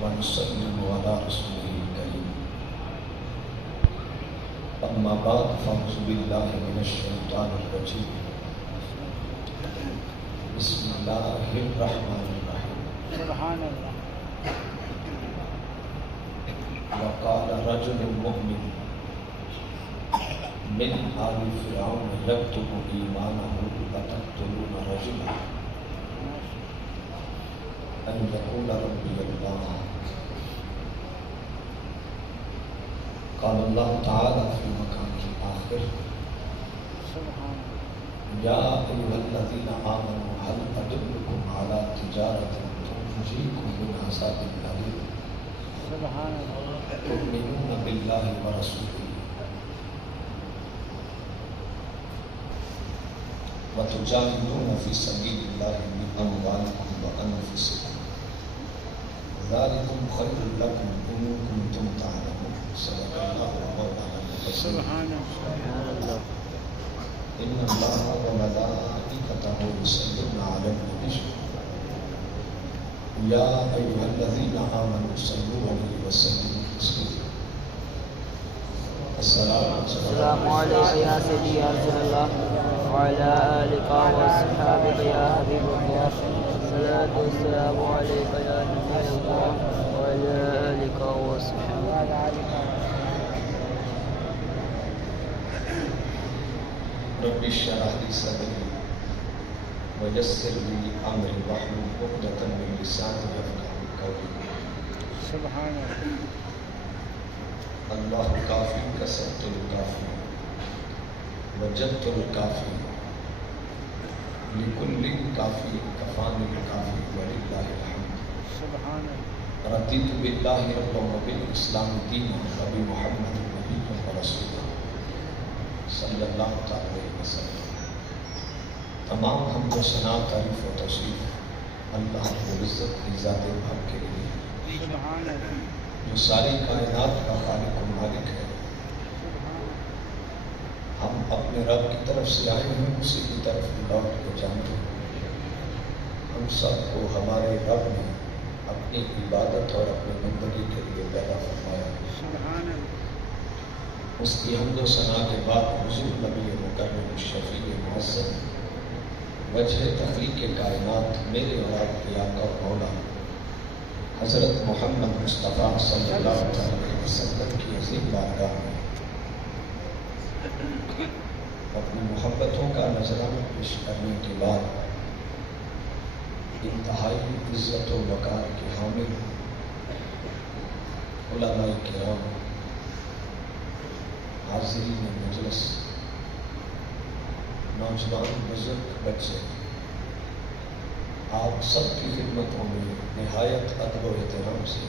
ونسلم على رسوله الكريم. أما بعد فأعوذ بالله من الشيطان الرجيم. بسم الله الرحمن الرحيم. سبحان اللہ. وقال رجل مؤمن من آل فرعون يكتم إيمانه أتقتلون رجلا أن يقول ربي الله. قال الله تعالى في مكان آخر يا أيها الذين آمنوا هل أدلكم على تجارة تنجيكم من عذاب أليم تؤمنون بالله ورسوله وتجاهدون في سبيل الله بأموالكم وأنفسكم ذلكم خير لكم إن كنتم تعلمون. صدق الله مولانا سبحان اللہ. إن الله وملائكته يصلون على النبي يا أيها الذين آمنوا صلوا عليه وسلموا تسليما. السلام علیکم یا سیدی یا رسول اللہ وعلی آلک واصحابک یا حبیب اللہ. الصلاۃ والسلام علیک یا نبی اللہ وعلی آلک واصحابک. رب اشرح لي صدري ويسر لي امري واحلل عقدة من لساني يفقهوا قولي. سبحان اللہ. اللہ کافی کسبت الکافی وجدت الکافی لکل کافی کفانی الکافی وللہ الحمد. سبحان اللہ. رضیت باللہ ربا وبالاسلام دینا وبمحمد نبیا ورسولا صلی اللہ تعالی علیہ وسلم. تمام حمد و ثنا تعریف و توصیف اللہ رب العزت کی ذات پاک کے لیے سبحان اللہ. جو ساری کائنات کا خالق و مالک ہے. ہم اپنے رب کی طرف سے آئے ہیں, اسی کی طرف لوٹ کو جانتے ہیں. ہم سب کو ہمارے رب نے اپنی عبادت اور اپنی بندگی کے لیے پیدا فرمایا. اس کی حمد و ثنا کے بعد حضور نبی مکرم شفیع معظم وجہ تخلیق کائنات میرے اور آپ کے آقا و مولا حضرت محمد مصطفیٰ صلی اللہ علیہ وسلم کی عظیم بارگاہ میں اپنی محبتوں کا نذرانہ پیش کرنے کے بعد انتہائی عزت و وقار کے حامل علماء کرام, حاضرین مجلس, نوجوان بزرگ بچے, آپ سب کی خدمتوں میں نہایت ادب و احترام سے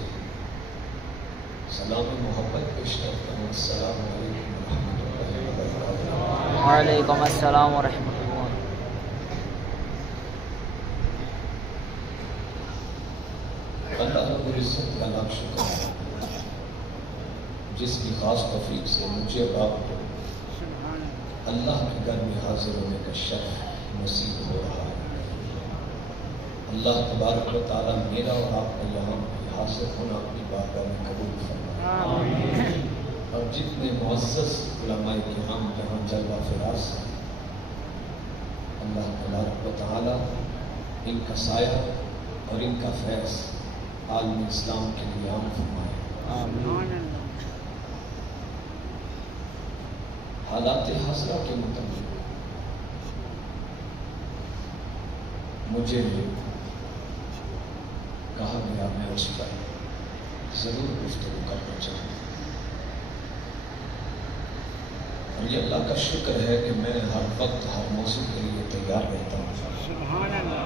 سلام محبت پیش کرتا ہوں. السلام علیکم ورحمۃ اللہ وبرکاتہ. وعلیکم السلام ورحمۃ اللہ. اللہ رب العزت کا لاکھ شکر ہے جس کی خاص توفیق سے مجھے اور آپ کو اللہ کے گھر میں حاضر ہونے کا شرف نصیب ہو رہا ہے. اللہ تبارک و تعالیٰ میرا اور آپ کا یہاں حاضر ہونا اپنی بارگاہ میں قبول فرمائے. اور جتنے معزز علماء کرام جہاں جلوہ فراز ہیں, اللہ تبارک و تعالیٰ ان کا سایہ اور ان کا فیض عالم اسلام کے لیے عام فرمائے. حالات حاضرہ کے متعلق مجھے کہا گیا میں اس پر ضرور گفتگو کرنا چاہوں. اور یہ اللہ کا شکر ہے کہ میں ہر وقت ہر موضوع کے لیے تیار رہتا ہوں. سبحان اللہ.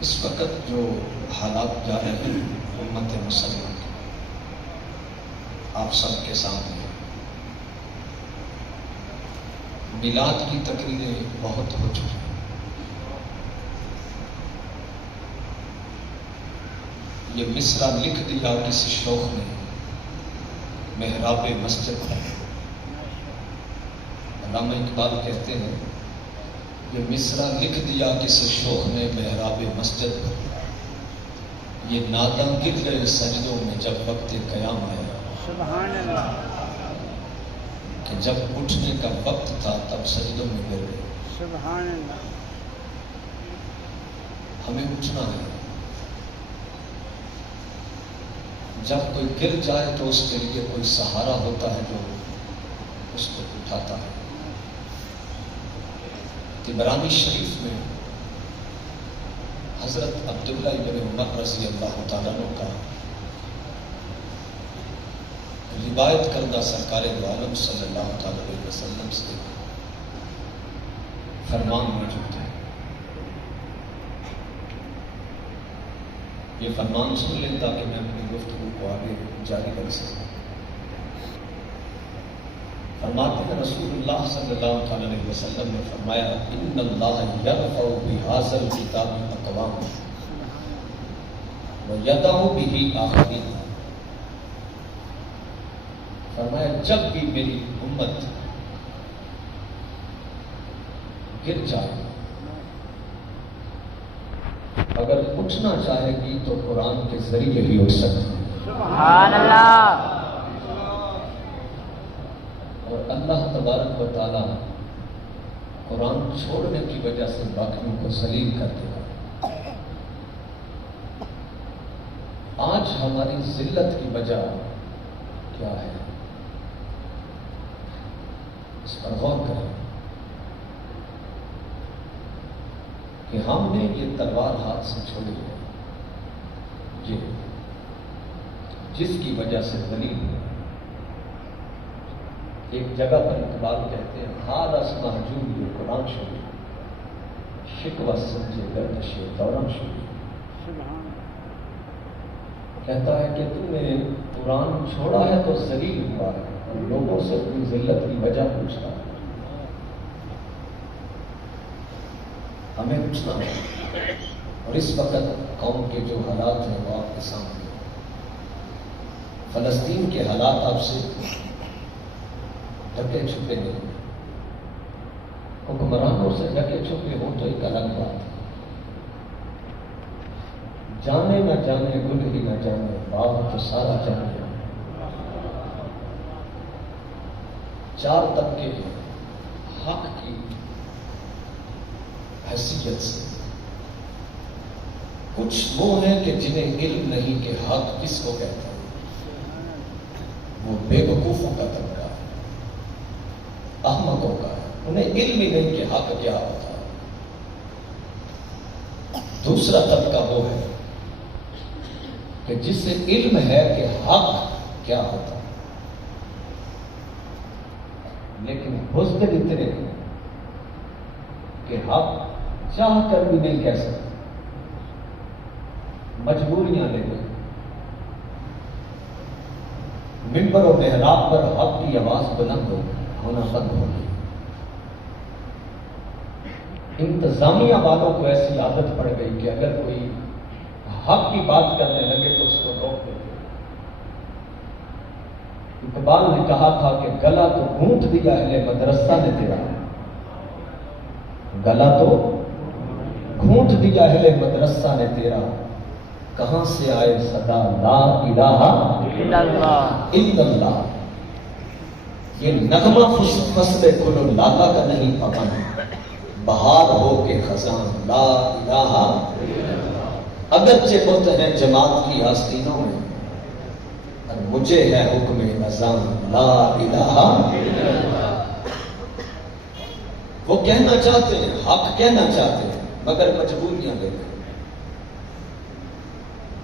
اس وقت جو حالات جا رہے ہیں امت مسلمہ کے آپ سب کے سامنے, میلاد کی تقریریں بہت ہو چکی ہیں. یہ مصرع لکھ دیا کسی شوخ نے محراب مسجد ہے. علامہ اقبال کہتے ہیں یہ مصرع لکھ دیا کسی شوخ نے محراب مسجد پر، یہ نادم گر گئے سجدوں میں جب وقت قیام آیا۔ سبحان اللہ۔ کہ جب اٹھنے کا وقت تھا تب سجدوں میں گر گئے۔ سبحان اللہ۔ ہمیں اٹھنا ہے، جب کوئی گر جائے تو اس کے لیے کوئی سہارا ہوتا ہے جو اس کو اٹھاتا ہے۔ طبرانی شریف میں حضرت عبداللہ بن عمر رضی اللہ تعالیٰ عنہ کا روایت کردہ سرکار دو عالم صلی اللہ تعالی علیہ وسلم سے فرمان موجود ہے۔ یہ فرمان سن لیں تاکہ میں اپنی گفتگو کو آگے جاری کر سکوں۔ فرماتے ہیں رسول اللہ صلی اللہ تعالی علیہ وسلم نے فرمایا ان اللہ یرفع بہذا الکتاب اقواما ویدع بہ آخرین۔ فرمایا جب بھی میری امت گر جائے، اگر اٹھنا چاہے گی تو قرآن کے ذریعے ہی اٹھ سکتی ہے۔ سبحان اللہ۔ اور اللہ تبارک و تعالیٰ قرآن چھوڑنے کی وجہ سے باقیوں کو ذلیل کر دے گا۔ آج ہماری ذلت کی وجہ کیا ہے، اس پر غور کریں کہ ہم نے یہ تلوار ہاتھ سے چھوڑی ہے، یہ جس کی وجہ سے ذلیل ہے۔ ایک جگہ پر اقبال کہتے ہیں حالس محجوب یہ قرآن شروع شکوہ سمجھے گردش دورم شروع۔ کہتا ہے کہ تم نے قرآن چھوڑا ہے تو ذلیل ہوا ہے اور لوگوں سے اپنی ذلت کی وجہ پوچھتا ہے۔ ہمیں اٹھنا ہے، اور اس وقت قوم کے جو حالات ہیں وہ آپ کے سامنے، فلسطین کے حالات آپ سے ڈھکے چھپے نہیں، حکمرانوں سے ڈھکے چھپے ہوں تو ایک الگ بات ہے۔ جانے نہ جانے گل ہی نہ جانے باغ تو سارا جانے۔ چار طبقے ہیں حق کی حیثیت سے، کچھ وہ ہیں کہ جنہیں علم نہیں کہ حق کس کو کہتا ہے، وہ بے وقوفوں کا طبقہ ہے، احمقوں کا ہے، انہیں علم ہی نہیں کہ حق کیا ہوتا ہے۔ دوسرا طبقہ وہ ہے کہ جسے علم ہے کہ حق کیا ہوتا ہے، لیکن بزدل اتنے ہیں کہ حق چاہ کر بھی نہیں کہہ سکتے، مجبوریاں لے گئے۔ ممبر و محراب پر حق کی آواز بلند ہونا بند ہو گئی۔ انتظامیہ والوں کو ایسی عادت پڑ گئی کہ اگر کوئی حق کی بات کرنے لگے تو اس کو روک دیتے۔ اقبال نے کہا تھا کہ گلا تو گھونٹ دیا اہل مدرسہ نے تیرا، گلا تو گھونٹ دیا اہل مدرسہ نے تیرا، کہاں سے آئے صدا لا الہ الا اللہ۔ یہ نغمہ فصل کل لالا کا نہیں پکا، بہار ہو کے خزاں لا الہ۔ اگرچہ بت ہیں جماعت کی آستینوں میں، اور مجھے ہے حکم نظام لا الہ۔ وہ کہنا چاہتے ہیں، حق کہنا چاہتے ہیں، مگر مجبوریاں لے گئے۔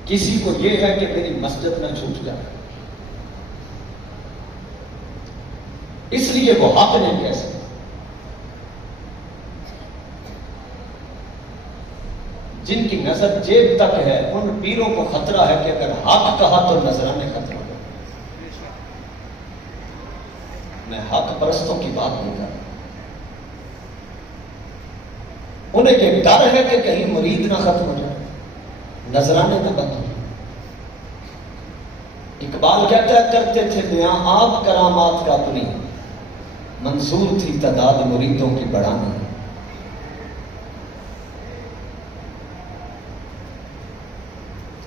کسی کو یہ ہے کہ میری مسجد نہ چھوٹ جائے، اس لیے وہ حق نہیں کہہ سکتے۔ جن کی نظر جیب تک ہے ان پیروں کو خطرہ ہے کہ اگر حق کہا تو نظرانے ختم ہو گئے۔ میں حق پرستوں کی بات نہیں کر رہا، انہیں یہ ڈر ہے کہ کہیں مرید نہ ختم ہو جائے، نظرانے نہ بند ہو جائے۔ اقبال کہتا ہے کرتے تھے بیاں آپ کرامات کا اپنی، منظور تھی تعداد مریدوں کی بڑھانی،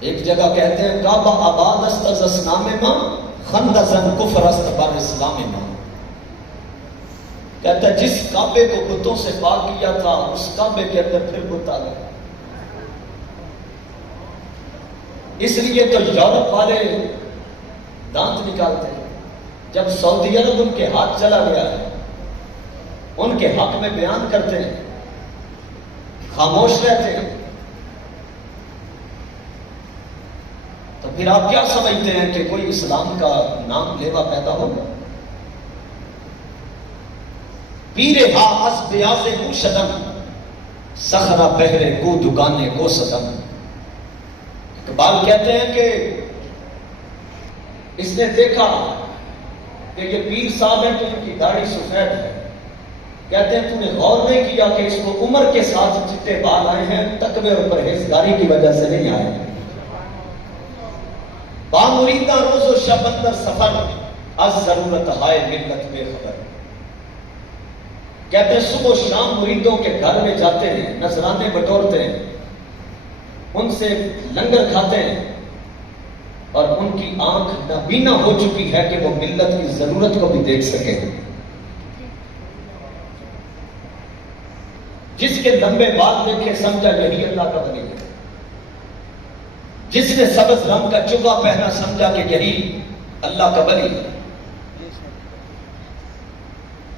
ایک جگہ کہتے ہیں کعبہ آباد است از اسنام ماں خندزن کفر است بر اسلام ماں. کہتا ہے جس کعبے کو بتوں سے پاک کیا تھا اس کعبے کے اندر پھر بت آ گئے. اس لیے تو یورپ والے دانت نکالتے ہیں. جب سعودی عرب ان کے ہاتھ چلا گیا ہے ان کے حق میں بیان کرتے ہیں, خاموش رہتے ہیں, تو پھر آپ کیا سمجھتے ہیں کہ کوئی اسلام کا نام لیوا پیدا ہوگا؟ پیرے ہا اس بیاز کو شدم سخرا بہرے کو دکانے کو صدم. اقبال کہتے ہیں کہ اس نے دیکھا کہ یہ پیر صاحب ہے تو ان کی داڑھی سفید ہے. کہتے ہیں تم نے غور نہیں کیا کہ اس کو عمر کے ساتھ چٹے بال آئے ہیں, تقوی اور پرہیزگاری کی وجہ سے نہیں آئے. بامریدہ روز و شب اندر سفر از ضرورت ہائے ملت بے خبر. کہتے ہیں صبح و شام مریدوں کے گھر میں جاتے ہیں, نذرانے بٹورتے ہیں, ان سے لنگر کھاتے ہیں, اور ان کی آنکھ نابینا ہو چکی ہے کہ وہ ملت کی ضرورت کو بھی دیکھ سکے. جس کے لمبے بال دیکھے سمجھا یہی اللہ کا ولی ہے. جس نے سبز رنگ کا چبا پہنا سمجھا کہ یہی اللہ کا ولی ہے.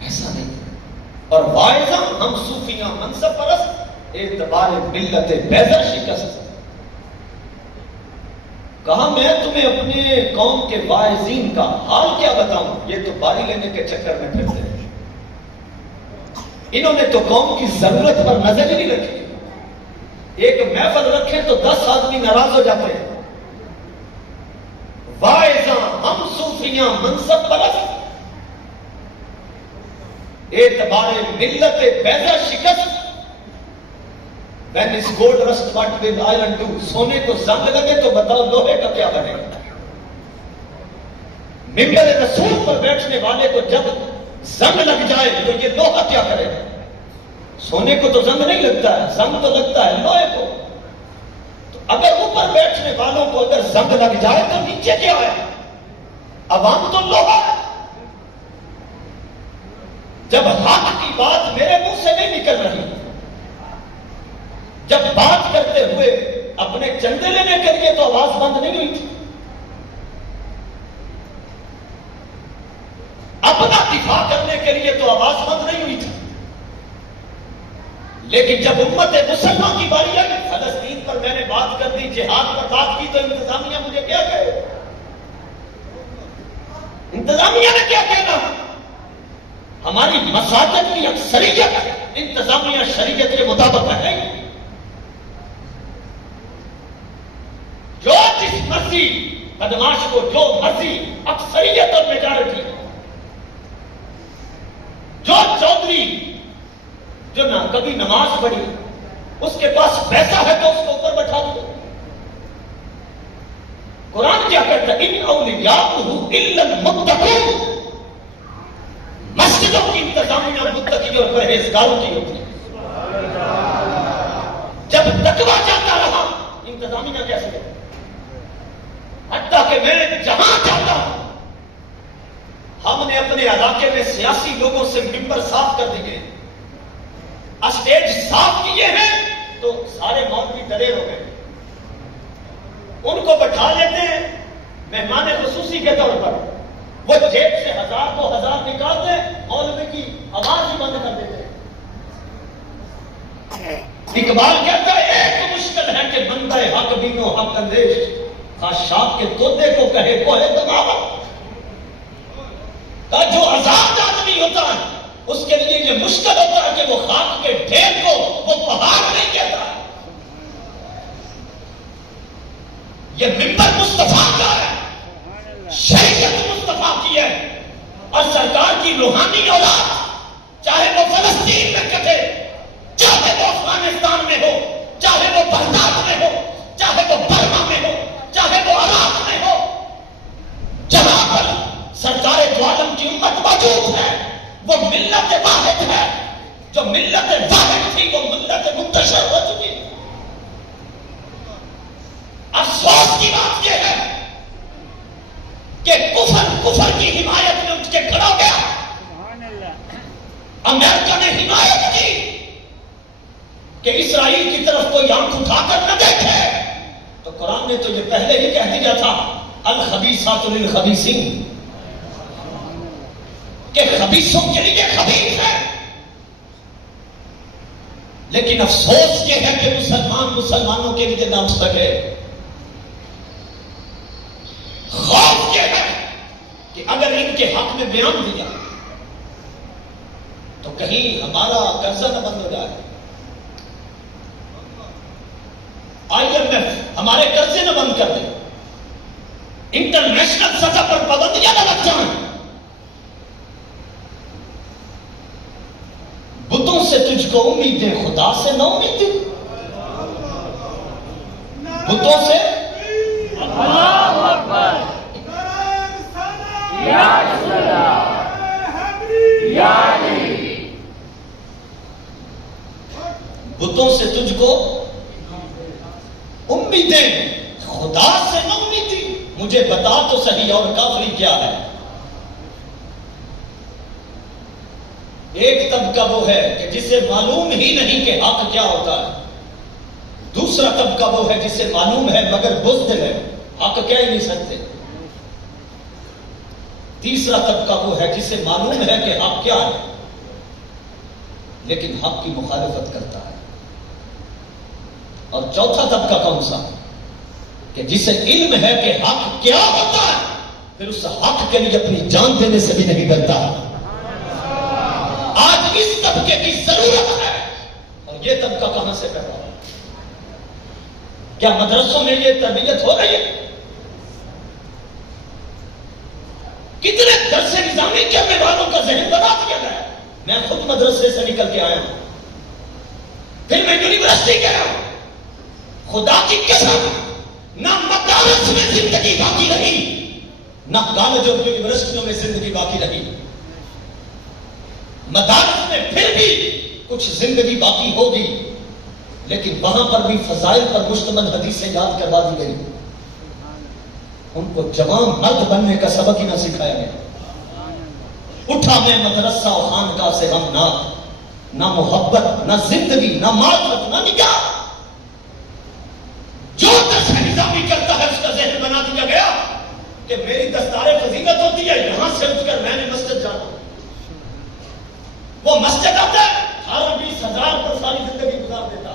ایسا نہیں. اور واعظاں ہم صوفیاں منصب پرست اعتبار ملت بیضا شکست. کہا میں تمہیں اپنے قوم کے واعظین کا حال کیا بتاؤں, یہ تو باری لینے کے چکر میں پھرتے ہیں. انہوں نے تو قوم کی ضرورت پر نظر ہی نہیں رکھی. ایک محفل رکھیں تو 10 آدمی ناراض ہو جاتے ہیں. واعظاں ہم صوفیاں منصب پرست اعتبار ملت بیضا شکست. When is gold rust what will iron do? سونے کو زنگ لگے تو بتاؤ لوہے کا کیا بنے گا. ممبر رسول پر بیٹھنے والے کو جب زنگ لگ جائے تو یہ لوہا کیا کرے گا؟ سونے کو تو زنگ نہیں لگتا ہے, زنگ تو لگتا ہے لوہے کو. تو اگر اوپر بیٹھنے والوں کو اگر زنگ لگ جائے تو نیچے کیا ہے؟ عوام تو لوہا ہے. جب حق کی بات میرے منہ سے نہیں نکل رہی, جب بات کرتے ہوئے اپنے چندے لینے کے لیے تو آواز بند نہیں ہوئی تھی. اپنا دفاع کرنے کے لیے تو آواز بند نہیں ہوئی تھی. لیکن جب امت مسلمان کی باری آئی, فلسطین پر میں نے بات کر دی, جہاد پر بات کی, تو انتظامیہ مجھے کیا کہے؟ انتظامیہ نے کیا کہنا؟ ہماری مساجد کی اکثریت انتظامیہ شریعت کے مطابق ہے. جو جس مرضی بدماش کو جو مرضی اکثریت اور میجارٹی, جو چودھری جو نہ کبھی نماز پڑھی اس کے پاس پیسہ ہے تو اس کو اوپر بٹھا دو. قرآن کیا کہتا ہے؟ ان اولیاءہ الا المتقون. مسجدوں کی انتظامیہ متقی اور پرہیزگاروں کی ہوتی ہے. جب تقویٰ جاتا رہا انتظامیہ کیسے ہے؟ حتیٰ کہ میں جہاں جاتا ہوں, ہم نے اپنے علاقے میں سیاسی لوگوں سے ممبر صاف کر دیے, اسٹیج صاف کیے ہیں, تو سارے مولوی دلیر ہو گئے. ان کو بٹھا لیتے ہیں مہمان خصوصی کے طور پر, وہ جیب سے 1000-2000 نکالتے, مولوی کی آواز ہی بند کر دیتے. اقبال کہتا ہے ایک مشکل ہے کہ بندہ حق بینو حق اندیش خاشاک کے طوطے کو کہے کوہ دماغ. جو آزاد آدمی ہوتا ہے اس کے لیے یہ مشکل ہوتا ہے کہ وہ خاک کے ڈھیر کو وہ پہاڑ نہیں کہتا. یہ ممبر مصطفیٰ کا ہے, شریعت مصطفیٰ کی ہے, اور سرکار کی روحانی اولاد چاہے وہ فلسطین میں کٹے, چاہے وہ افغانستان میں ہو, چاہے وہ بغداد میں ہو, چاہے وہ برما میں ہو, چاہے وہ عراق میں ہو, جہاں پر سرکار دو عالم کی امت موجود ہے وہ ملت واحد ہے. جو ملت واحد تھی وہ ملت منتشر ہو چکی ہے. افسوس کی بات یہ ہے کہ کفر کی حمایت میں اٹھ کے کھڑا ہو گیا. امریکہ نے حمایت کی کہ اسرائیل کی طرف کوئی آنکھ اٹھا کر نہ دیکھے. تو قرآن نے تو یہ پہلے ہی کہہ دیا تھا الخبیثات للخبیثین کہ خبیثوں کے لیے خبیث ہے. لیکن افسوس یہ ہے کہ مسلمانوں کے لیے نہ اٹھ سکے. خوف یہ ہے کہ اگر ان کے حق میں بیان دیا تو کہیں ہمارا قرضہ نہ بند ہو جائے, IMF ہمارے قرضے نہ بند کر دے, انٹرنیشنل سطح پر پابندیاں نہ لگ جائیں. بتوں سے تجھ کو امید ہے, خدا سے نہ امید ہے. بتوں سے اللہ اکبر یا رسول اللہ یا علی. بتوں سے تجھ کو امیدیں, خدا سے نہ امیدی. مجھے بتا تو صحیح اور کافری کیا ہے. ایک طبقہ وہ ہے کہ جسے معلوم ہی نہیں کہ حق کیا ہوتا ہے. دوسرا طبقہ وہ ہے جسے معلوم ہے مگر بزدل ہے, حق کہہ ہی نہیں سکتے. تیسرا طبقہ وہ ہے جسے معلوم ہے کہ حق کیا ہے لیکن حق کی مخالفت کرتا ہے. اور چوتھا طبقہ کون سا کہ جسے علم ہے کہ حق کیا ہوتا ہے پھر اس حق کے لیے اپنی جان دینے سے بھی نہیں ڈرتا. آج اس طبقے کی ضرورت ہے. اور یہ طبقہ کہاں سے پیدا ہوا؟ کیا مدرسوں میں یہ تربیت ہو رہی ہے؟ کتنے درس نظامی کرنے والوں کا ذہن بنا دیا گیا. میں خود مدرسے سے نکل کے آیا ہوں, پھر میں یونیورسٹی گیا ہوں. خدا کی قسم نہ مدارس میں زندگی باقی رہی نہ کالج اور یونیورسٹیوں میں زندگی باقی رہی. مدارس میں پھر بھی کچھ زندگی باقی ہوگی لیکن وہاں پر بھی فضائل پر مشتمل حدیثیں یاد کروا دی گئی. ان کو جوان مرد بننے کا سبق ہی نہ سکھایا گیا. اٹھا میں مدرسہ و خانقاہ سے ہم نہ محبت نہ زندگی نہ معرفت نہ نکاح. جو درس نظامی کرتا ہے اس کا ذہن بنا دیا گیا کہ میری دستار فضیلت ہوتی ہے, یہاں سے اٹھ کر میں نے مسجد جانا. وہ مسجد آتا ہے 18-20 ہزار پر ساری زندگی گزار دیتا.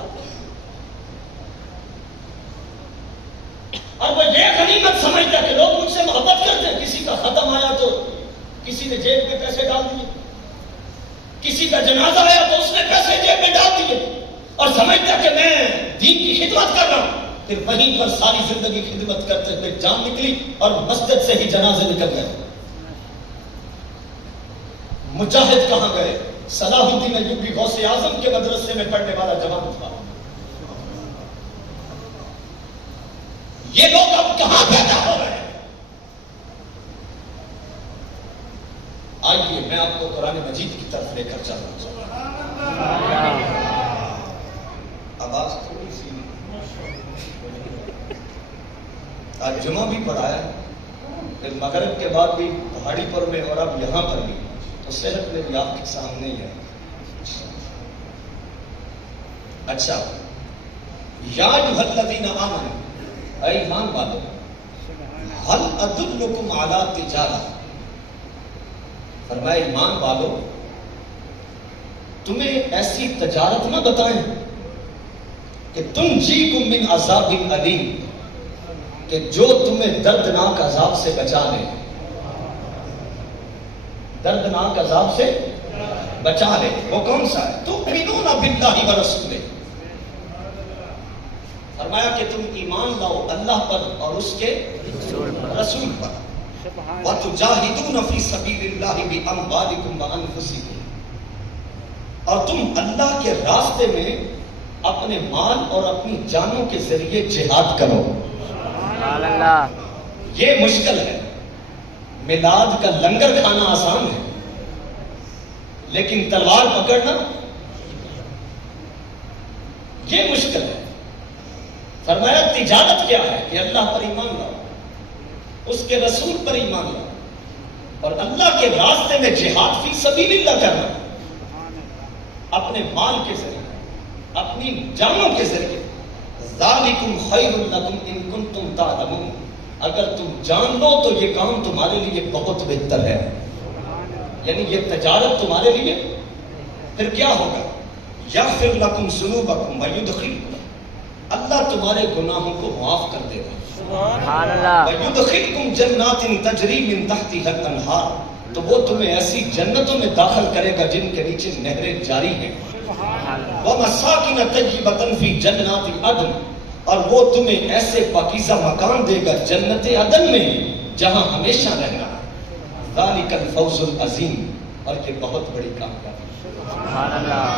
اور وہ یہ غنیمت سمجھتا کہ لوگ مجھ سے محبت کرتے ہیں. کسی کا ختم آیا تو کسی نے جیب میں پیسے ڈال دیے, کسی کا جنازہ آیا تو اس نے پیسے جیب میں ڈال دیے اور سمجھتا کہ میں دین کی خدمت کر رہا ہوں. پھر وہیں پر ساری زندگی خدمت کرتے ہوئے جان نکلی اور مسجد سے ہی جنازے نکل گئے. مجاہد کہاں گئے؟ صلاح الدین ایوبی غوث اعظم کے مدرسے میں پڑھنے والا جوان تھا. یہ لوگ اب کہاں پیدا ہو رہے ہیں؟ آئیے میں آپ کو قرآن مجید کی طرف لے کر چل رہا ہوں. آواز تھوڑی سی, آج جمعہ بھی پڑھایا, پھر مغرب کے بعد بھی پہاڑی پر میں اور اب یہاں پر بھی, تو صحت میں بھی آپ کے سامنے ہی ہے. اچھا, یا ایھا الذین آمنوا, اے ایمان والو, هل ادلکم علی تجارہ, فرمایا ایمان والو تمہیں ایسی تجارت نہ بتائیں کہ تنجیکم من عذاب علیم, کہ جو تمہیں دردناک عذاب سے بچا لے. دردناک عذاب سے بچا لے. وہ کون سا ہے؟ تؤمنون باللہ ورسولہ, فرمایا کہ تم ایمان لاؤ اللہ پر اور اس کے رسول پر. وَتُجَاهِدُونَ فِي سَبِيلِ اللَّهِ بِأَمْوَالِكُمْ وَأَنفُسِكُمْ, اور تم اللہ کے راستے میں اپنے مال اور اپنی جانوں کے ذریعے جہاد کرو. یہ مشکل ہے. میلاد کا لنگر کھانا آسان ہے لیکن تلوار پکڑنا یہ مشکل ہے. فرمایا تجارت کیا ہے کہ اللہ پر ایمان لاؤ، اس کے رسول پر ایمان لاؤ، اور اللہ کے راستے میں جہاد فی سبیل اللہ کرنا، اپنے مال کے ذریعے، اپنی جانوں کے ذریعے۔ ذالکم خیر لکم ان کنتم تعلمون، اگر تم جان لو تو یہ کام تمہارے لیے بہت بہتر ہے، یعنی یہ تجارت تمہارے لیے۔ پھر کیا ہوگا؟ یغفر لکم ذنوبکم ویدخلکم، اللہ تمہارے گناہوں کو معاف کر دے گا، سبحان اللہ، وَيُدْخِلْكُمْ جَنَّاتٍ تَجْرِي مِن تَحْتِهَا الْأَنْهَارُ، تو وہ تمہیں ایسی جنتوں میں داخل کرے گا جن کے نیچے نہریں جاری ہیں، وَمَسَاكِنَ طَيِّبَةً فِي جَنَّاتِ عَدْنٍ، اور وہ تمہیں ایسے پاکیزہ مکان دے گا جنت عدن میں جہاں ہمیشہ رہنا، ذَلِكَ الْفَوْزُ الْعَظِيمُ، اور یہ بہت بڑی کامیابی۔ سبحان اللہ۔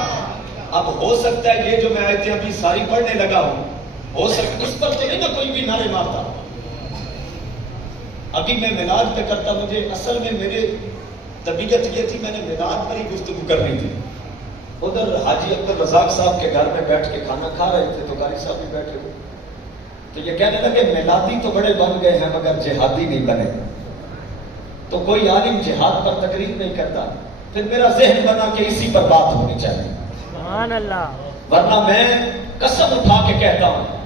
اب ہو سکتا ہے یہ جو میں آیتیں ابھی ساری پڑھنے لگا ہوں، ہو سکتا اس پر تو نہیں نا کوئی بھی نعرے مارتا۔ ابھی میں میلاد پہ کرتا، مجھے اصل میں میرے طبیعت یہ تھی، میں نے میلاد پر ہی گفتگو کرنی تھی۔ ادھر حاجی عبد الرزاق صاحب کے گھر میں بیٹھ کے کھانا کھا رہے تھے تو قاری صاحب بھی بیٹھے ہوئے، تو یہ کہنے لگے میلادی تو بڑے بن گئے ہیں مگر جہادی نہیں بنے، تو کوئی عالم جہاد پر تقریر نہیں کرتا۔ پھر میرا ذہن بنا کہ اسی پر بات ہونی چاہیے، سبحان اللہ، ورنہ میں قسم اٹھا کے کہتا ہوں،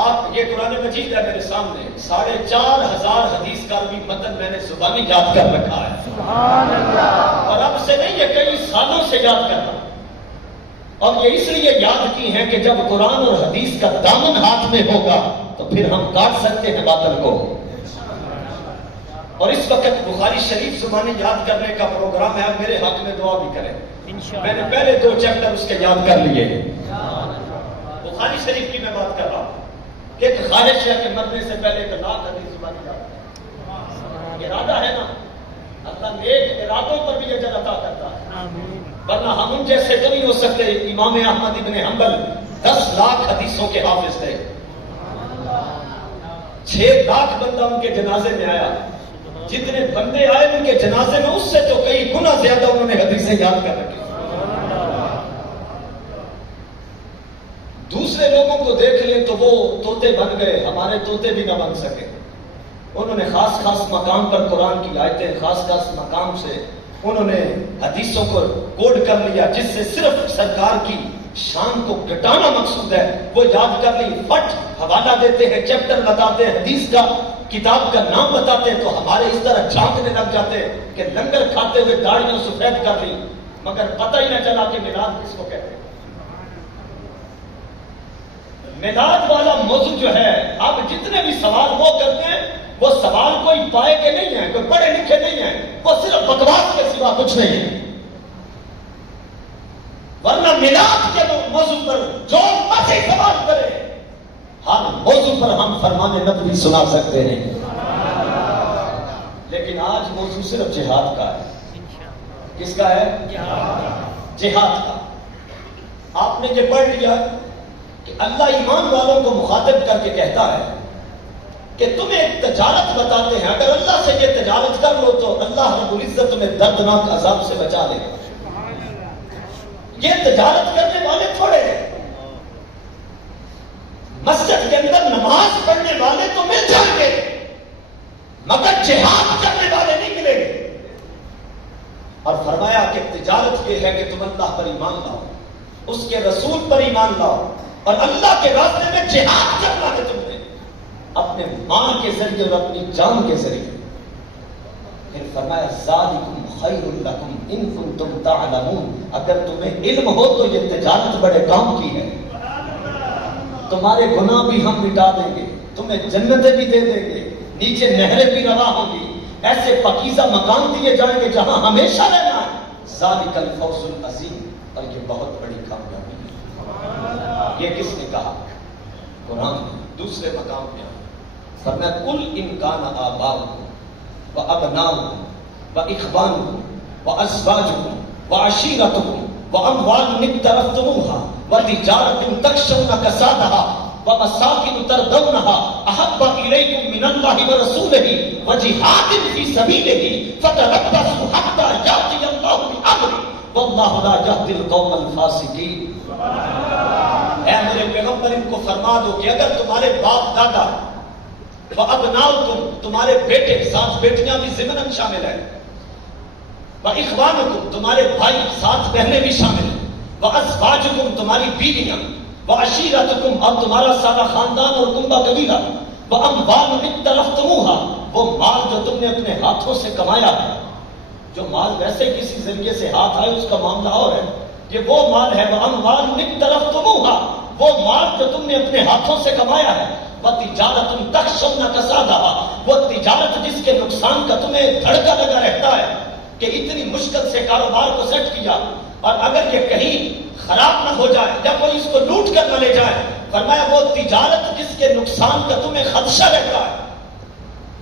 آپ یہ قرآن مجید ہے میرے سامنے، 4,500 حدیث کا عربی متن میں نے زبانی یاد کر رکھا ہے، سبحان اللہ، اور اب سے نہیں، یہ کئی سالوں سے یاد کرنا، اور یہ اس لیے یاد کی ہیں کہ جب قرآن اور حدیث کا دامن ہاتھ میں ہوگا تو پھر ہم کاٹ سکتے ہیں باطل کو۔ اور اس وقت بخاری شریف زبانی یاد کرنے کا پروگرام ہے، میرے حق میں دعا بھی کریں، میں نے پہلے 2 چیپٹر اس کے یاد کر لیے۔ بخاری شریف کی میں بات کر رہا ہوں کہ ایک خواہش ہے کہ مرنے سے پہلے 1 لاکھ حدیث زبانی یاد کریں، ارادہ ہے نا، اللہ نیک ارادوں پر بھی اجر عطا کرتا ہے، ورنہ ہم ان جیسے تو نہیں ہو سکتے۔ امام احمد ابن حنبل 10 لاکھ حدیثوں کے حافظ تھے، 6 لاکھ بندہ ان کے جنازے میں آیا، جتنے بندے آئے ان کے جنازے میں اس سے تو کئی گنا زیادہ انہوں نے حدیثیں یاد کر رکھی۔ دوسرے لوگوں کو دیکھ لیں تو وہ طوطے بن گئے، ہمارے طوطے بھی نہ بن سکے، انہوں نے خاص خاص مقام پر قرآن کی آیتیں خاص خاص مقام سے انہوں نے حدیثوں کو کوڈ کر لیا، جس سے صرف سرکار کی شان کو گٹانا مقصود ہے، وہ یاد کر لی، فٹ حوالہ دیتے ہیں، چیپٹر بتاتے ہیں، حدیث کا کتاب کا نام بتاتے ہیں، تو ہمارے اس طرح جھانکنے لگ جاتے ہیں کہ لنگر کھاتے ہوئے داڑھیوں سفید کر لی، مگر پتہ ہی نہ چلا کہ میلاد کس کو کہتے ہیں۔ میلاد والا موضوع جو ہے، اب جتنے بھی سوال وہ کرتے ہیں، وہ سوال کوئی پائے کے نہیں ہیں، کوئی پڑھے لکھے نہیں ہیں، وہ صرف بکواس کے سوا کچھ نہیں ہے، ورنہ میلاد کے موضوع پر جو مرضی سوال کرے، ہر موضوع پر ہم فرمان نبوی سنا سکتے ہیں، لیکن آج موضوع صرف جہاد کا ہے۔ کس کا ہے؟ جہاد کا۔ آپ نے یہ پڑھ لیا کہ اللہ ایمان والوں کو مخاطب کر کے کہتا ہے کہ تمہیں ایک تجارت بتاتے ہیں، اگر اللہ سے یہ تجارت کر لو تو اللہ رب العزت تمہیں دردناک عذاب سے بچا لے گا۔ یہ تجارت کرنے والے تھوڑے ہیں، مسجد کے اندر نماز پڑھنے والے تو مل جائیں گے مگر جہاد کرنے والے نہیں ملیں گے۔ اور فرمایا کہ تجارت یہ ہے کہ تم اللہ پر ایمان لاؤ، اس کے رسول پر ایمان لاؤ، اور اللہ کے راستے میں جہاد کرنا ہے تم نے، اپنے مال کے ذریعے اور اپنی جان کے ذریعے۔ پھر فرمایا ذالکم خیر لکم ان کنتم تعلمون، اگر تمہیں علم ہو تو یہ تجارت بڑے کام کی ہے، تمہارے گناہ بھی ہم مٹا دیں گے، تمہیں جنتیں بھی دے دیں گے، نیچے نہریں بھی روا ہوں گی، ایسے پاکیزہ مکان دیے جائیں گے جہاں ہمیشہ رہنا ہے۔ ذالک الفوز العظیم، اور یہ بہت بڑی کامیابی ہے۔ یہ کس نے کہا؟ قرآن نے دوسرے مقام پہ فرمایا کل ان کان آباؤکم وابناؤکم واخوانکم وازواجکم وعشیرتکم واموال اقترفتموها وتجارة تخشون كسادها ومساكن ترضونها أحب إليكم من الله ورسوله وجهاد في سبيله فتربصوا حتى يأتي الله بأمره والله لا يهدي القوم الفاسقين۔ اے میرے پیغمبر پیغمبر ان کو فرما دو کہ اگر تمہارے باپ دادا وَأَبْنَاؤُكُمْ تمہارے بیٹے، ساتھ بیٹیاں بھی ضمناً شامل ہیں، وَإِخْوَانُكُمْ تمہارے بھائی ساتھ بہنیں بھی شامل ہیں، وَأَزْوَاجُكُمْ تمہاری بیویاں، وَعَشِيرَتُكُمْ اور تمہارا سارا خاندان اور کنبہ قبیلہ، وَأَمْوَالٌ اقْتَرَفْتُمُوهَا وہ مال جو تم نے اپنے ہاتھوں سے کمایا ہے، جو مال ویسے کسی ذریعے سے ہاتھ آئے اس کا معاملہ اور ہے، یہ وہ مال ہے وَأَمْوَالٌ اقْتَرَفْتُمُوهَا وہ مال جو تم نے اپنے ہاتھوں سے کمایا ہے، وَتِجَارَةٌ تَخْشَوْنَ كَسَادَهَا وہ تجارت جس کے نقصان کا تمہیں دھڑکا لگا رہتا ہے کہ اتنی مشکل سے کاروبار کو سیٹ کیا اور اگر یہ کہیں خراب نہ ہو جائے یا کوئی اس کو لوٹ کر نہ لے جائے، فرمایا وہ تجارت جس کے نقصان کا تمہیں خدشہ رہتا ہے،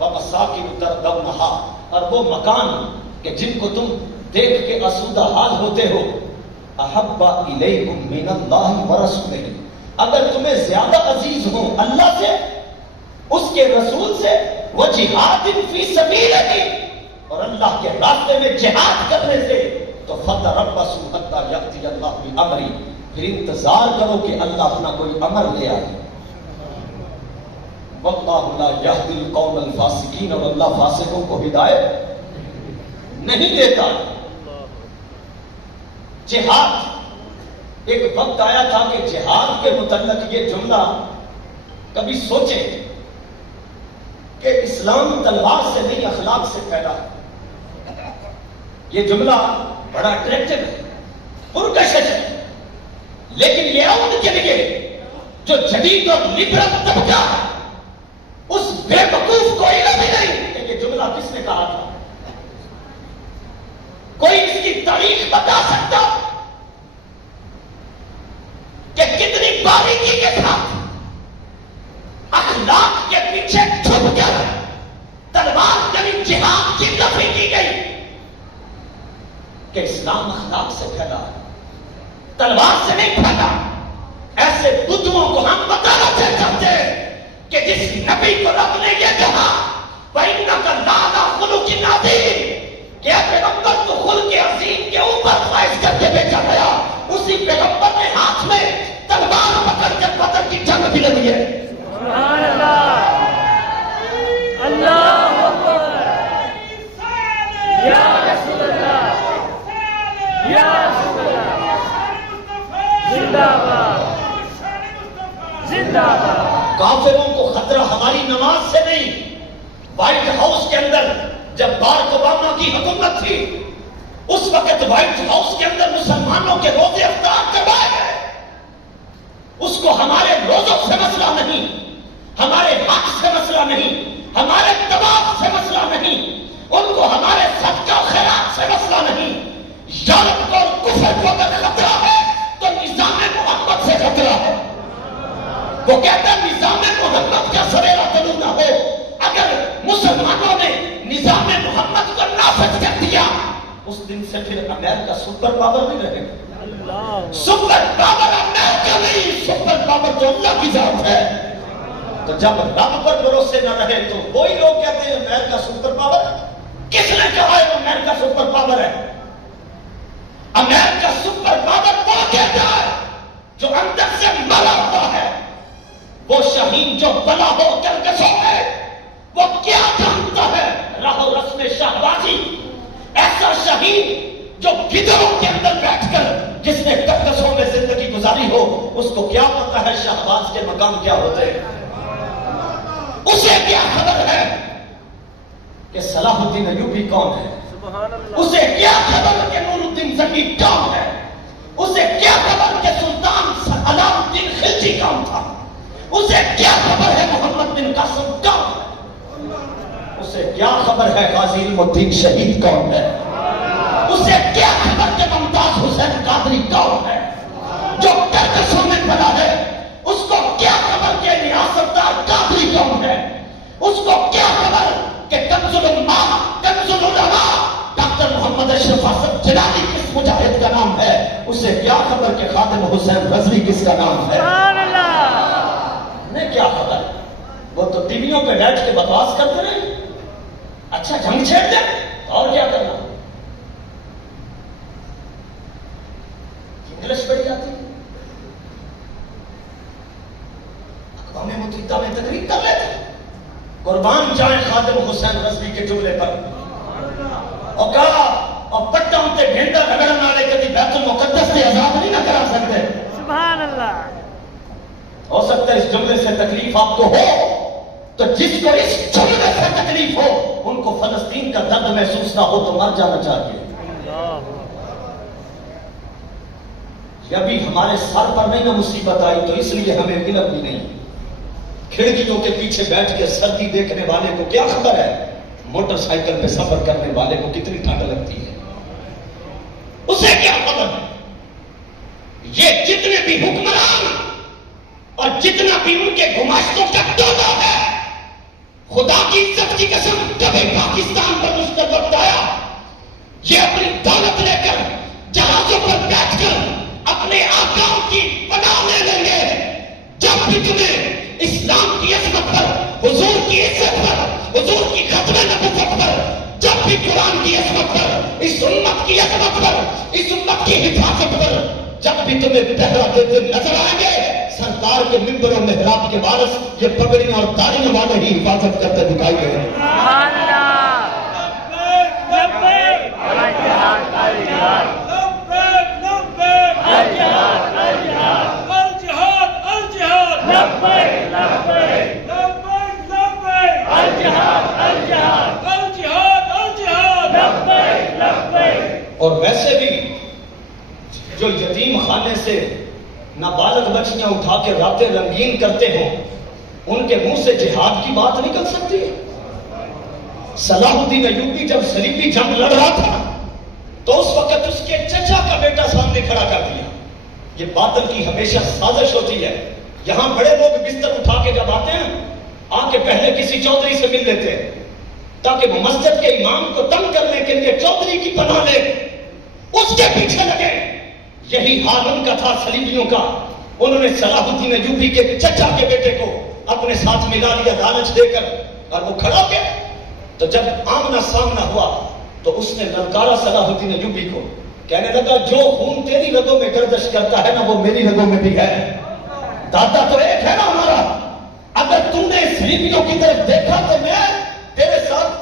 وَمَسَاكِنُ تَرْضَوْنَهَا اور وہ مکان کہ جن کو تم دیکھ کے آسودہ حال ہوتے ہو، أَحَبَّ إِلَيْكُم مِّنَ اللَّهِ وَرَسُولِهِ اگر تمہیں زیادہ عزیز ہوں اللہ سے، اس کے رسول سے، وَجِهَادٍ فِي سَبِيلِهِ اور اللہ کے راستے میں جہاد کرنے سے، تو فَتَرَبَّصُوا حَتَّىٰ يَأْتِيَ اللَّهُ بِأَمْرِهِ پھر انتظار کرو کہ اللہ اپنا کوئی امر لے آئے۔ وَاللَّهُ لَا يَهْدِي الْقَوْمَ الْفَاسِقِينَ اور اللہ فاسقوں کو ہدایت نہیں دیتا۔ جہاد ایک وقت آیا تھا کہ جہاد کے متعلق یہ جملہ کبھی سوچیں کہ اسلام تلوار سے نہیں اخلاق سے پھیلا ہے۔ یہ جملہ بڑا اٹریکٹیو ہے، پرکشش ہے، لیکن یہ ان کے لیے جو جدید اور لبرل طبقہ ہے اس بے وقوف کو علم ہی نہیں کہ یہ جملہ کس نے کہا تھا۔ کوئی اس کی تاریخ بتا سکتا کہ کتنی باریکی کے ساتھ اخلاق کے پیچھے چھپ کر تلوار یعنی جہاد کی نفی کی گئی کہ اسلام اخلاق سے پھیلا ہے، تلوار سے نہیں پھیلا۔ ایسے بدھوں کو ہم بتانا چاہتے ہیں کہ جس نبی کو رب نے یہ کہا وَإِنَّكَ لَعَلَىٰ خُلُقٍ عَظِيمٍ کہ پیغمبر تو خلق عظیم کے اوپر فائز کر کے بیچا گیا، اسی پیغمبر نے ہاتھ میں تلوار پکڑ کر بدر کی جنگ بھی لڑی ہے۔ سبحان اللہ، اللہ اکبر، یا رسول اللہ، یا رسول اللہ، زندہ باد، زندہ باد۔ کافروں کو خطرہ ہماری نماز سے نہیں، وائٹ ہاؤس کے اندر جب بارک اوباما کی حکومت تھی اس وقت وائٹ ہاؤس کے اندر مسلمانوں کے روزے افطار کروائے گئے، اس کو ہمارے روزوں سے مسئلہ نہیں، ہمارے حق سے مسئلہ نہیں، ہمارے طواف سے مسئلہ نہیں، ان کو ہمارے صدقہ و خیرات سے مسئلہ نہیں۔ یورپ کو اور کفر کو اگر خطرہ ہے تو نظام محمد سے خطرہ ہے۔ وہ کہتا ہے نظام محمد کا سریرا طلوع نہ ہو۔ اگر مسلمانوں نے نظام محمد کو نافذ کر دیا اس دن سے پھر امریکہ سپر پاور نہیں رہے گا۔ سپر پاور امریکہ نہیں، سپر پاور تو اللہ کی ذات ہے۔ تو جب رب پر بھروسے نہ رہے تو وہی لوگ کہتے ہیں امریکہ سپر پاور۔ کس نے کہا ہے امریکہ سپر پاور ہے؟ امریکہ سپر پاور وہ کہتا ہے جو اندر سے مرا ہوا ہے۔ وہ شہین جو بلا ہو کلکشوں میں وہ کیا جانتا ہے راہ و رسم شہبازی؟ ایسا شہید جو گدڑوں کے اندر بیٹھ کر جس نے کلکشوں میں زندگی گزاری ہو اس کو کیا پتا ہے شہباز کے مقام کیا ہوتے ہیں؟ اسے کیا خبر ہے کہ صلاح الدین ایوبی کون ہے؟ اسے کیا خبر کہ نور الدین زنگی کون ہے؟ اسے کیا خبر کہ سلطان علام الدین خلجی کون تھا؟ اسے کیا خبر ہے محمد بن قاسم کون ہے؟ اسے کیا خبر ہے غازی علم الدین شہید کون ہے؟ اسے کیا خبر کہ ممتاز حسین قادری کون ہے جو کلکشوں میں پڑا ہے؟ اس کو کیا خبر کہ ریاست دار قادری کون ہے؟ اس کو کیا خبر کہ کنز العلماء کنز العلماء ڈاکٹر محمد اشرف حسن جلالی کس مجاہد کا نام ہے؟ اسے کیا خبر کہ خادم حسین رضوی کس کا نام ہے؟ انہیں کیا خبر؟ وہ تو ٹی ویوں پہ بیٹھ کے بکواس کرتے رہے۔ اچھا جنگ چھیڑ دیں اور کیا کرنا؟ انگلش پڑھی جاتی اقوام متحدہ میں تقریر کر لیتے. قربان جائیں خادم حسین رضوی کے جملے پر. اور کہا اور پٹا تے گھنٹا رگڑن والے کبھی بیت المقدس سے آزاد نہیں نہ کرا سکتے. سبحان اللہ. ہو سکتا ہے اس جملے سے تکلیف آپ کو ہو, تو جس کو اس جملے سے تکلیف ہو ان کو فلسطین کا درد محسوس نہ ہو تو مر جانا چاہیے. یہ ابھی ہمارے سر پر نہیں نہ مصیبت آئی تو اس لیے ہمیں علم بھی نہیں. کھڑکیوں کے پیچھے بیٹھ کے سردی دیکھنے والے کو کیا خبر ہے موٹر سائیکل پہ سفر کرنے والے کو کتنی ٹھنڈ لگتی ہے, اسے کیا خبر ہے. یہ جتنے بھی حکمران اور جتنا بھی ان کے گماشتوں کا ٹولہ ہے, خدا کی عزت کی قسم کبھی پاکستان پر مشکل وقت آیا یہ اپنی دولت لے کر جہازوں پر بیٹھ کر اپنے آقاؤں کی پناہ لے لیں گے. جب بھی تمہیں اسلام کی عظمت پر, حضور کی عزت پر, حضور کی ختم نبوت پر, جب بھی قرآن کی عظمت پر, اس امت کی عظمت پر, اس امت کی حفاظت پر جب بھی تمہیں پہرا دیتے نظر آئیں گے, سرکار کے منبر و محراب کے وارث یہ پگڑیاں اور داڑھیوں والے ہی حفاظت کرتے دکھائی دے رہے ہیں. اور ویسے بھی جو یتیم خانے سے نابالغ بچیاں اٹھا کے راتیں رنگین کرتے ہوں ان کے منہ سے جہاد کی بات نکل سکتی ہے. صلاح الدین ایوبی جب صلیبی جنگ لڑ رہا تھا تو اس وقت اس کے چچا کا بیٹا سامنے کھڑا کر دیا. یہ باطل کی ہمیشہ سازش ہوتی ہے. یہاں بڑے لوگ بستر اٹھا کے جب آتے ہیں آ کے پہلے کسی چودھری سے مل لیتے ہیں تاکہ وہ مسجد کے امام کو تنگ کرنے کے لیے چودھری کی پناہ لے, اس کے پیچھے لگے. یہی حال ان کا تھا صلیبیوں کا. انہوں نے صلاح الدین ایوبی کے چچا کے بیٹے کو اپنے ساتھ ملا لیا لالچ دے کر, اور وہ کھڑا ہو گیا. تو جب آمنا سامنا ہوا تو اس نے للکارا صلاح الدین ایوبی کو, کہنے لگا جو خون تیری رگوں میں گردش کرتا ہے نا وہ میری رگوں میں بھی ہے. دادا تو ایک ہے نا ہمارا. اگر تم نے صلیبیوں کی طرف دیکھا تو میں تیرے ساتھ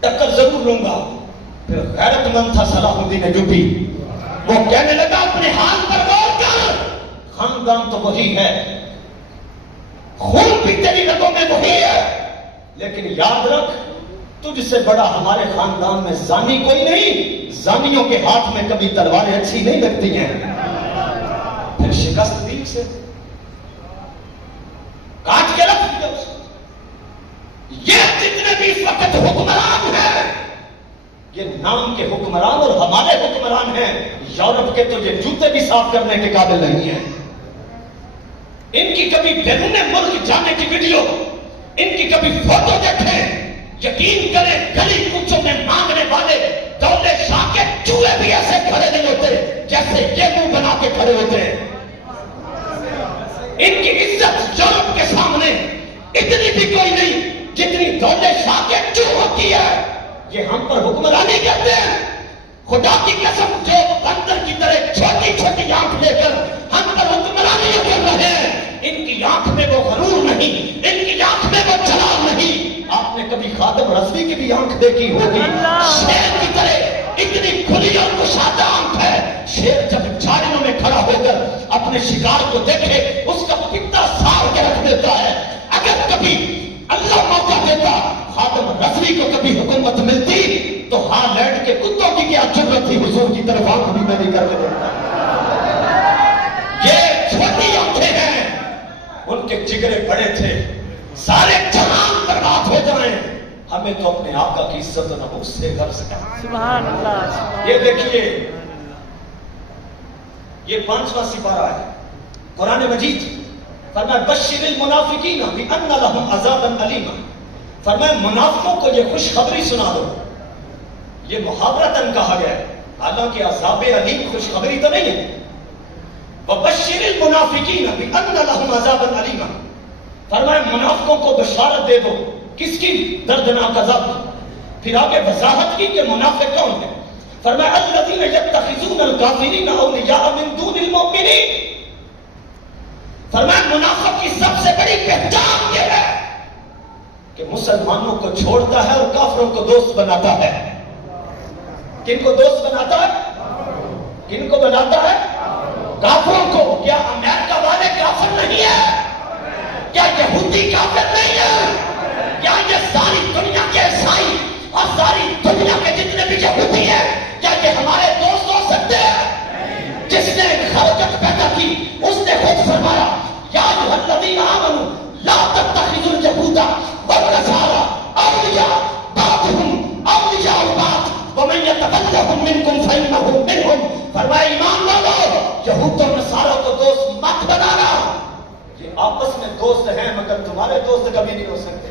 ٹکر ضرور لوں گا. پھر غیرت مند تھا صلاح الدین ایوبی, وہ کہنے لگا اپنے حال پر غور کر, خاندان تو وہی ہے, خون بھی تیری رگوں میں وہی ہے, لیکن یاد رکھ تجھ سے بڑا ہمارے خاندان میں زانی کوئی نہیں. زانیوں کے ہاتھ میں کبھی تلواریں اچھی نہیں لگتی ہیں. پھر شکست دی سے کاٹ کے رکھ دیا. یہ جتنے بھی اس وقت حکمران ہیں یہ نام کے حکمران اور ہمارے حکمران ہیں. یورپ کے تو یہ جوتے بھی صاف کرنے کے قابل نہیں ہیں. ان کی کبھی بیرون ملک جانے کی ویڈیو, ان کی کبھی فوٹو دیکھیں, یقین کریں گلی کوچوں میں مانگنے والے دولت شاہ کے چوہے بھی ایسے کھڑے نہیں ہوتے جیسے یہ منہ بنا کے کھڑے ہوتے ہیں. ان کی عزت یورپ کے سامنے اتنی بھی کوئی نہیں جتنی دولت شاہ کے چوہوں کی ہے. یہ ہم پر حکمرانی کرتے ہیں. خدا کی قسم جو بندر کی طرح چھوٹی چھوٹی آنکھ لے کر ہم پر حکمرانی کر رہے ہیں, ان کی آنکھ میں وہ غرور نہیں, ان کی آنکھ میں وہ جلال نہیں. آپ نے کبھی خادم رضوی کی بھی آنکھ دیکھی ہوگی, شیر کی طرح اتنی کھلی اور کشادہ آنکھ ہے. شیر جب جھاڑیوں میں کھڑا ہو کر اپنے شکار کو دیکھے اس کا پتا سار کے رکھ دیتا ہے. اگر کبھی اللہ موقع دیتا خادم رضوی کو کبھی حکومت ملتی تو ہالینڈ کے کتوں کی کیا ضرورت تھی حضور کی طرف آنکھ بھی میں نہیں کر کے دیتا. یہ چھوٹی آنکھیں ہیں, ان کے جگرے بڑے تھے. سارے جہان برباد ہو جائیں ہمیں تو اپنے آقا کی عزت و نموز سے غرض ہے. سبحان اللہ. یہ دیکھیے یہ 5واں سپارہ ہے قرآن مجید. فرمایا بشر المنافقین بان لهم عذابا الیما. فرمایا منافقوں کو یہ خوشخبری سنا دو. یہ محاورتاً کہا گیا ہے, حالانکہ عذاب علیم خوشخبری تو نہیں ہے. وبشر المنافقین بان لهم عذابا الیما. فرمایا منافقوں کو بشارت دے دو. کس کی؟ دردناک عذاب. پھر آگے وضاحت کی کہ منافق کون ہے. فرمایا الذین یتخذون الکافرین اولیاء من دون المؤمنین. فرمایا منافق کی سب سے بڑی پہچان یہ ہے کہ مسلمانوں کو چھوڑتا ہے اور کافروں کو دوست بناتا ہے. کن کو دوست بناتا ہے؟ کن کو بناتا ہے؟ کافروں کو. کیا امریکہ والے کافر نہیں ہے؟ کیا یہودی کافر نہیں ہے؟ کیا یہ ساری دنیا کے عیسائی اور ساری دنیا کے جتنے بھی یہودی ہیں کیا یہ ہمارے دوست ہو سکتے ہیں؟ جس نے خرجت پیدا کی اس نے خود فرمایا یا ایھا الذین آمنوا لا تتخذوا اليہود والنصارى اولیاء بعضهم اولیاء بعض ومن یتولهم منکم فانہ منہم. فرمایا ایمان والو یہود اور نصارہ کو دوست مت بنانا. یہ آپس میں دوست ہیں مگر تمہارے دوست کبھی نہیں ہو سکتے.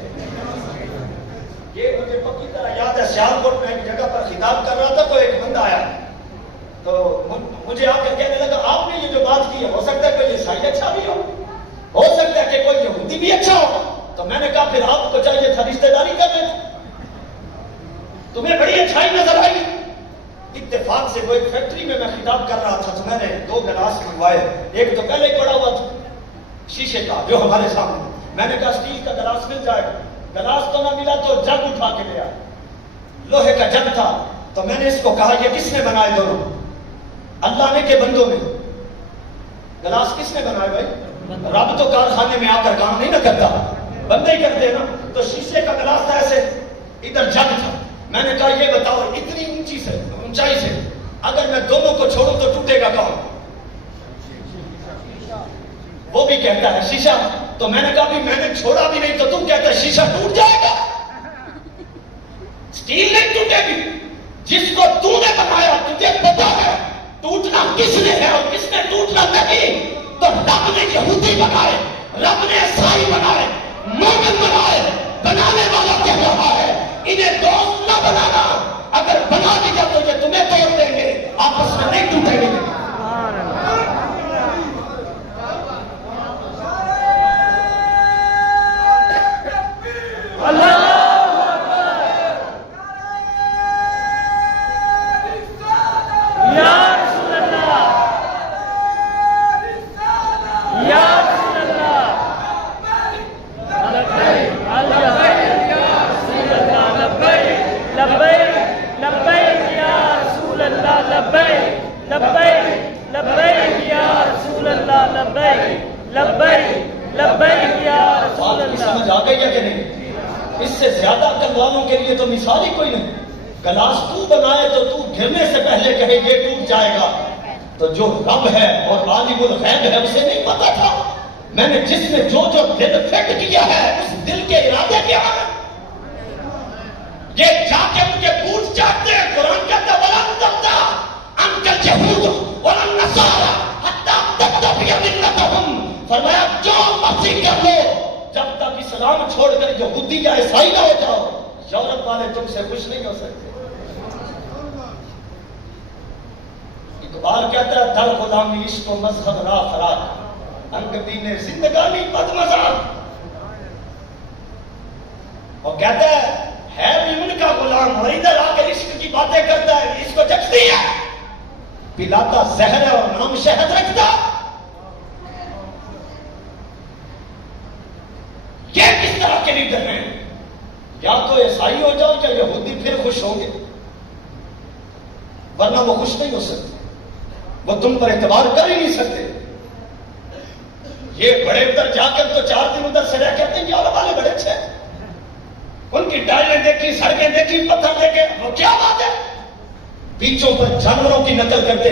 یہ مجھے پکی طرح یاد ہے سیالکوٹ میں ایک جگہ پر خطاب کر رہا تھا تو ایک بندہ آیا تو مجھے آ کر کہنے لگا آپ نے یہ جو بات کی ہے ہو سکتا ہے کوئی عیسائی اچھا بھی ہو سکتا ہے کہ کوئی یہودی بھی اچھا ہو. تو میں نے کہا پھر آپ کو چاہیے تھا رشتہ داری کرنے. تمہیں بڑی اچھائی نظر آئی. اتفاق سے وہ ایک فیکٹری میں خطاب کر رہا تھا تو میں نے 2 گلاس منگوائے. ایک تو پہلے پڑا ہوا تھا شیشے کا جو ہمارے سامنے. میں نے کہا اسٹیل کا گلاس مل جائے گا. گلاس تو نہ ملا تو جگ اٹھا کے لیا. لوہے کا جگ تھا. تو میں نے اس کو کہا یہ کس نے بنائے دونوں؟ اللہ نے کہ بندوں نے. گلاس کس نے بنائے بھائی؟ رب تو کارخانے میں آ کر کام نہیں نہ کرتا, بندے ہی کرتے ہیں نا. تو شیشے کا گلاس تھا ایسے, ادھر جگ تھا. میں نے کہا یہ بتاؤ اتنی اونچائی سے اگر میں دونوں کو چھوڑوں تو ٹوٹے گا کون؟ وہ بھی کہتا ہے شیشہ. تو میں نے کہا بھی میں نے چھوڑا بھی نہیں تو تم کہتا ہے شیشہ ٹوٹ جائے گا. اسٹیل نہیں ٹوٹے گی. جس کو تو نے بنایا تجھے پتا ہے ٹوٹنا کس نے ہے اور کس نے ٹوٹنا نہیں. تو رب نے یہودی بنائے, رب نے عیسائی بنائے, مومن بنائے. بنانے والا کہہ رہا ہے انہیں دوست نہ بنانا. اگر بنا دیا تو یہ تمہیں توڑ دیں گے, آپس میں نہیں ٹوٹیں گے. سمجھ آ گئی ہے کہ نہیں؟ اس سے زیادہ عقل والوں کے لیے تو مثال ہی کوئی نہیں. گلاس تو بنائے تو تو گرنے سے پہلے کہے یہ ٹوٹ جائے گا. تو جو رب ہے اور عالم الغیب ہے اسے نہیں پتا تھا. میں نے جس میں جو دل فٹ کیا ہے اس دل کے ارادے کیا ہے. یہ جا کے مجھے پوچھ چاہتے ہیں. قرآن کہتا ہے وَلَن تَرْضَىٰ عَنْكَ الْيَهُودُ وَلَا النَّصَارَىٰ حَتَّىٰ تَتَّبِعَ مِلَّتَهُمْ. فرمایا جو مرضی کر لو جب تک اسلام چھوڑ کر یہودی یا عیسائی نہ ہو جاؤ. یورپ والے تم سے خوش نہیں ہو سکتے. اقبال کہتا ہے در غلامی عشق و مذہب را فراق انگ دین زندگانی بد مذاق. اور کہتا ہے بھی ان کا غلام اور ادھر آ کر عشق کی باتیں کرتا ہے. اس کو جچتی ہے, پلاتا زہر اور نام شہد رکھتا. یہ کس طرح کے لیڈر ہیں؟ یا تو عیسائی ہو جاؤ یا یہودی, پھر خوش ہوں گے, ورنہ وہ خوش نہیں ہو سکتے. وہ تم پر اعتبار کر ہی نہیں سکتے. یہ بڑے ادھر جا کر تو 4 دن ادھر سے رہ کہتے ہیں یار والے بڑے اچھے, ان کی ٹائلیں دیکھی, سڑکیں دیکھی, پتھر دیکھے, وہ کیا بات ہے. بیچوں پر جانوروں کی نقل کرتے